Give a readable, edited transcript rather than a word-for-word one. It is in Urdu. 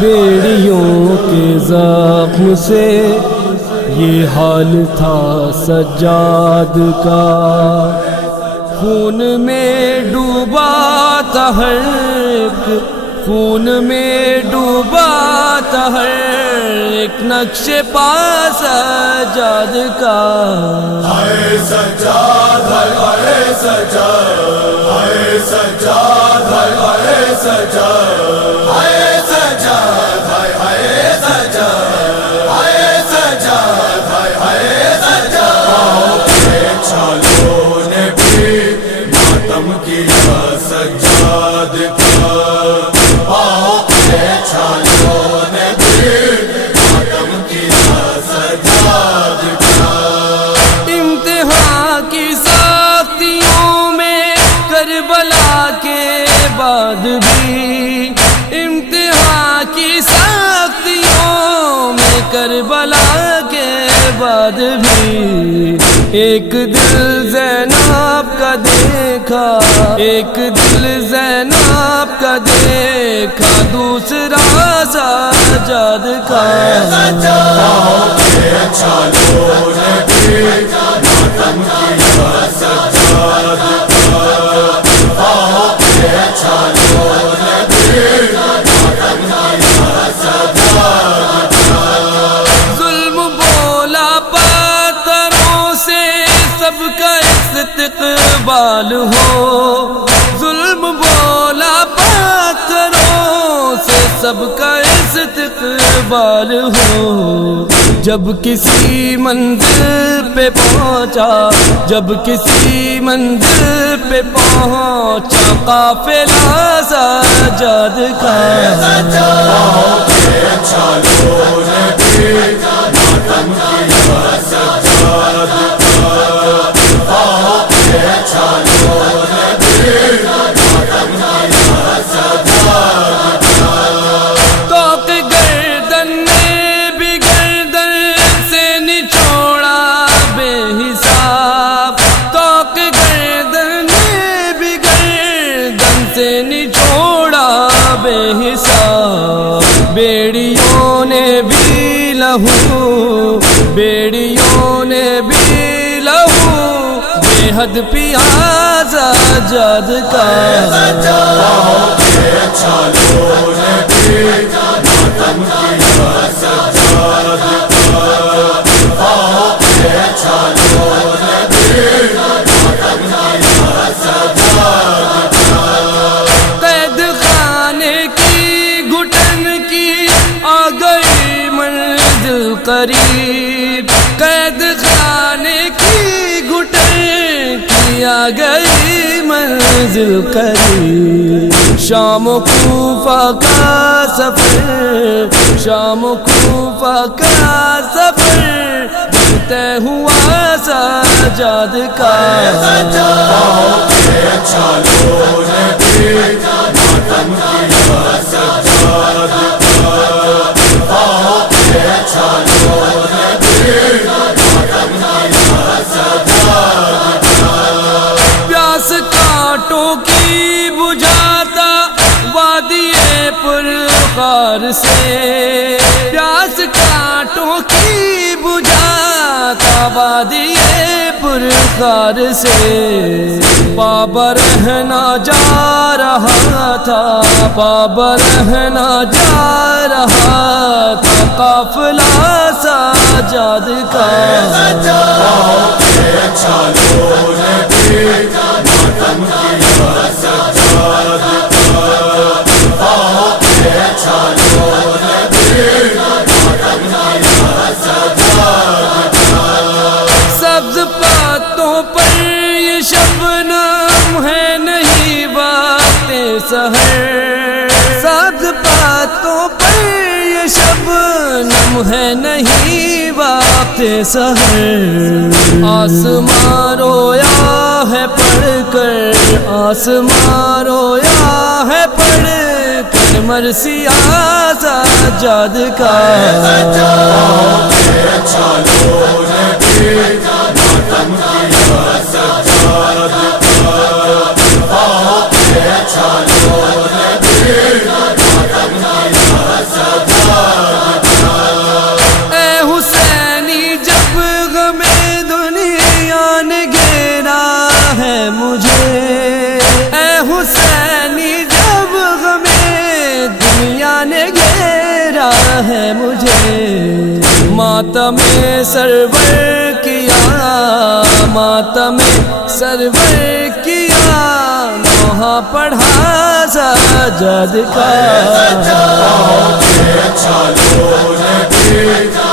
بیڑیوں کے زخم سے یہ حال تھا سجاد کا، خون میں ڈوبا تھا ہر ایک، خون میں ڈوبا تھا ہر ایک نقش پا سجاد کا۔ ہائے سجاد ہائے سجاد ہائے سجاد ہائے سجاد ہائے سجاد ہائے سجاد ہائے سجاد ہائے سجاد چھالوں نے بھی ماتم کیا سجاد کا، چھالوں نے بھی ماتم کیا سجاد کا۔ امتحان کی سختیوں میں کربلا کے بعد بھی، امتحان کی سختیوں میں کربلا کے بعد بھی، ایک دل زینب کا دیکھا، ایک دل زینب کا دیکھا، دوسرا سجاد کا۔ چھالوں نے بھی ماتم کیا سجاد کا، چھالوں نے بھی ماتم کیا سجاد کا۔ ظلم بولا پتھروں سے سب کا استقبال ہو، ظلم بولا پتھروں سے سب کا استقبال ہو، جب کسی منزل پہ پہنچا، جب کسی منزل پہ پہنچا قافلہ سجاد کا۔ چھالوں نے بھی ماتم کیا سجاد کا، چھالوں نے بھی ماتم کیا سجاد کا۔ توق گردن نے بھی گردن سے نچوڑا بے حساب، توق گردن نے بھی گردن سے نچوڑا بے حساب، بیڑیوں نے بھی لہو، بیڑیوں نے بھی لہو بے حد پیا سجاد کا۔ چھالوں نے بھی ماتم کیا سجاد کا، چھالوں نے بھی ماتم کیا سجاد کا۔ قید خانے کی گھٹن کی آ گئی منزل قریب، قید خانے کی گھٹن کی آ گئی منزل قریب، شام و کوفہ کا سفر، شام و کوفہ کا سفر طے ہوا سجاد کا۔ چھالوں نے بھی ماتم کیا سجاد کا، چھالوں نے بھی ماتم کیا سجاد کا۔ پیاس کانٹوں کی بجھاتا وادی پرخار سے، پیاس کانٹوں کی بجھاتا وادی پرخار سے، پاب رہنا جا رہا تھا، پاب رہنا جا رہا تھا قافلہ سجاد کا۔ چھالوں نے بھی ماتم کیا سجاد کا، چھالوں نے بھی ماتم کیا سجاد کا۔ سبز پاتوں پر یہ شبنم ہے نہیں وقت سحر، سبز پاتوں پر یہ شبنم ہے نہیں وقت سحر، آسمان رویا ہے پڑھ کر، آسمان رویا ہے پڑھ کر مرثیہ سجاد کا۔ چھالوں نے بھی ماتم کیا سجاد کا، چھالوں نے بھی ماتم سرور کیا، ماتم سرور کیا، نوحہ پڑھا سجاد کا اچھا لو نبی